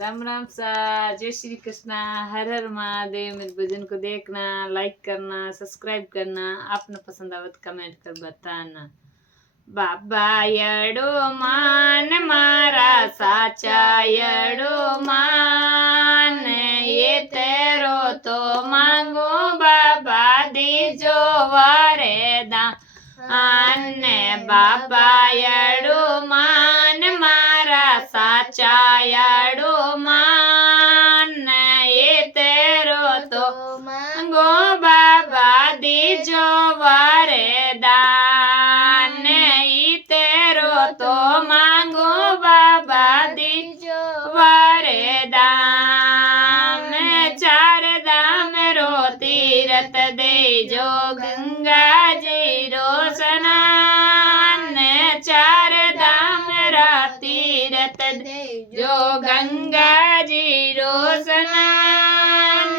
राम राम सा। जय श्री कृष्णा। हर हर महादेव। मेरे भजन को देखना, लाइक करना, सब्सक्राइब करना। आपने पसंद आवत कमेंट कर बताना। बाबा यड़ो मान मारा साचा यड़ो मान, ये तेरो तो मांगो बाबा दीजो वरदान। बाबा यड़ो मान मारा साचा यड़ो मान, ये तेरो तो मांगो बाबा दीजो वरदान। तो मांगो बाबा दीजो वरदान। चार धाम रो तीरथ देजो गंगा जी रो स्नान। चार धाम रा तीरथ देजो गंगा जी रो स्नान।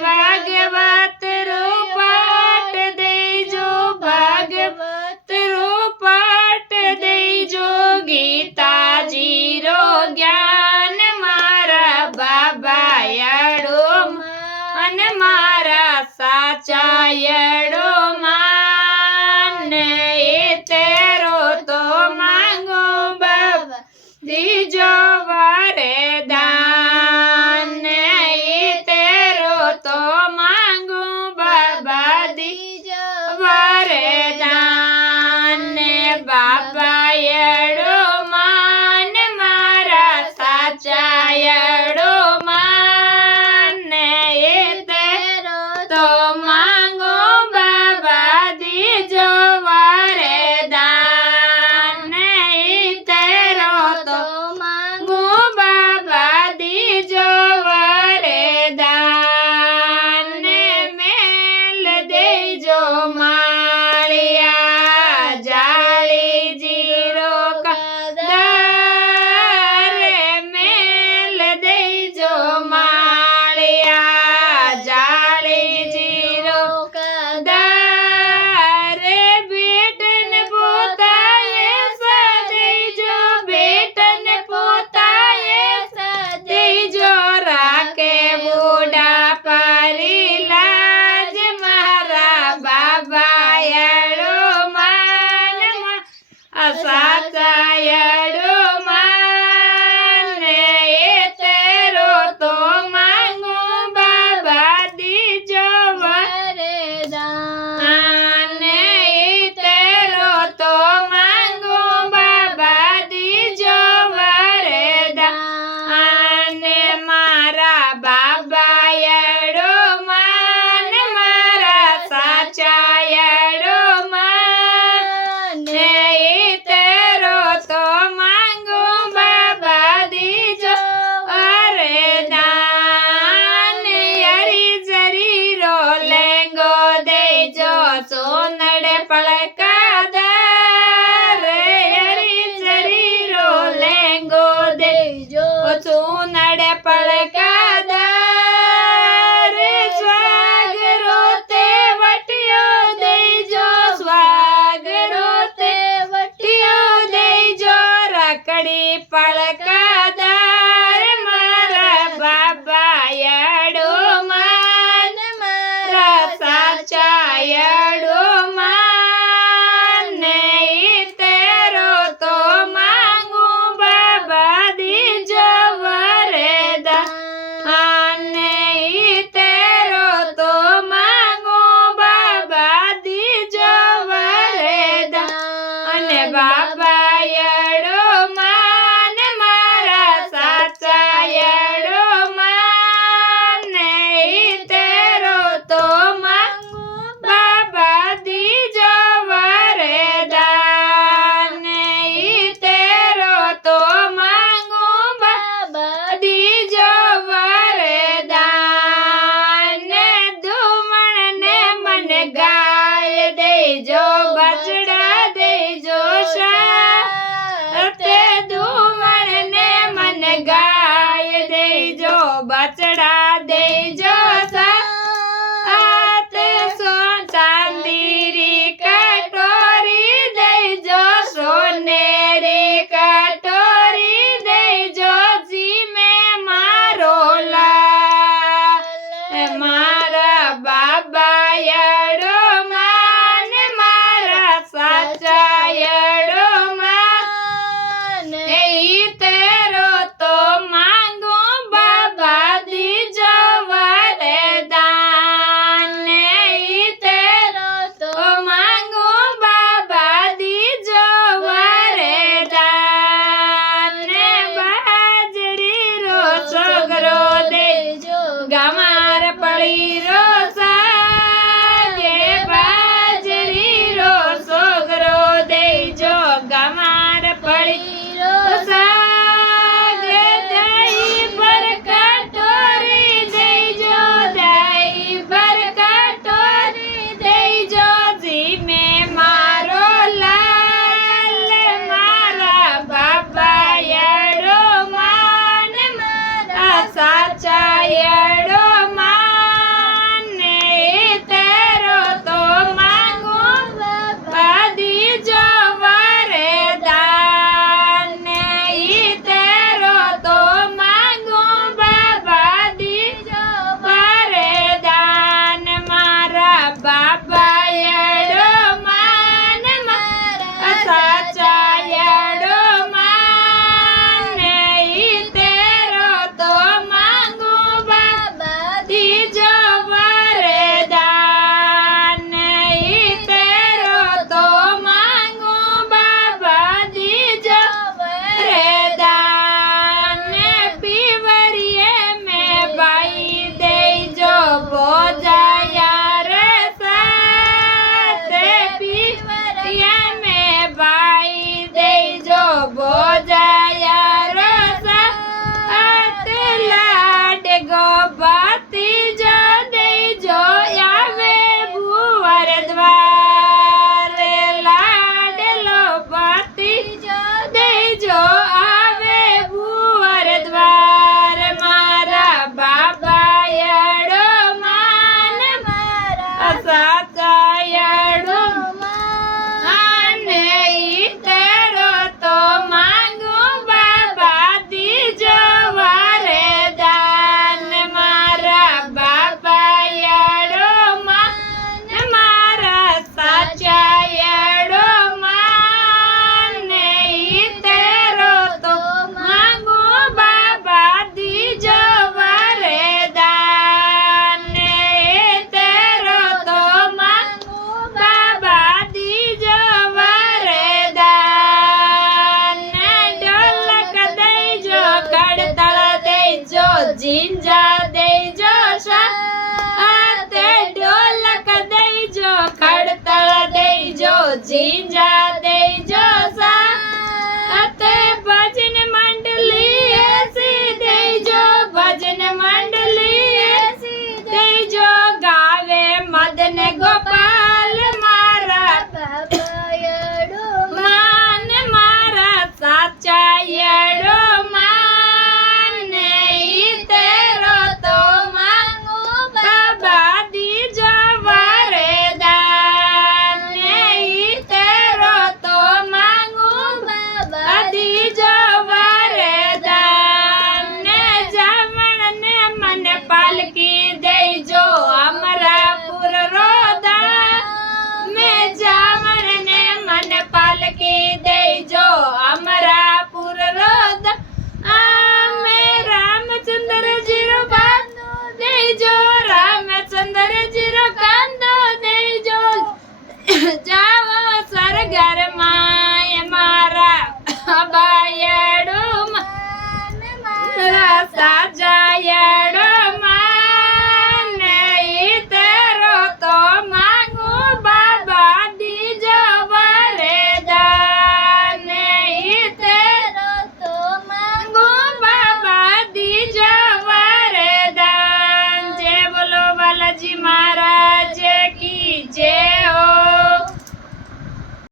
भागवत रो पाठ देजो, भागवत रो पाठ देजो, गीता जी रो ज्ञान मारा बाबा यड़ो मान मारा साचा यड़ो मान। ये तेरो तो मांगो बाबा दीजो वरदान। ये तेरो तो मांगो बाबा दीजो वरदान। बाबा यड़ो मान मारा साचा यड़ो मान। ये तेरो तो मांगो बाबा दीजो वरदान। ये तेरो तो मांगो बाबा दीजो वरदान। मेल देजो मारिया जाली जीरो कदर। मेल देजो मारिया जाली जीरो कदर। बेटन पोताए सदेजो, बेटन पोताए सदेजो, राके बूढ़ा पारी लाज मारा बाबा यड़ो मान साचा यड़ो मान। ये तेरो तो मांगो बाबा दीजो वरदान। ये तेरो तो मांगो बाबा दीजो वरदान। मारा बाबा यड़ो मान मारा साचा यड़ो मान। ये तेरो तो मांगो बाबा दीजो वरदान। हरी जरी रो लेंगो देजो सोनड़े पड़का दर। हरी जरी रो लेंगो देजो सोनड़े पड़का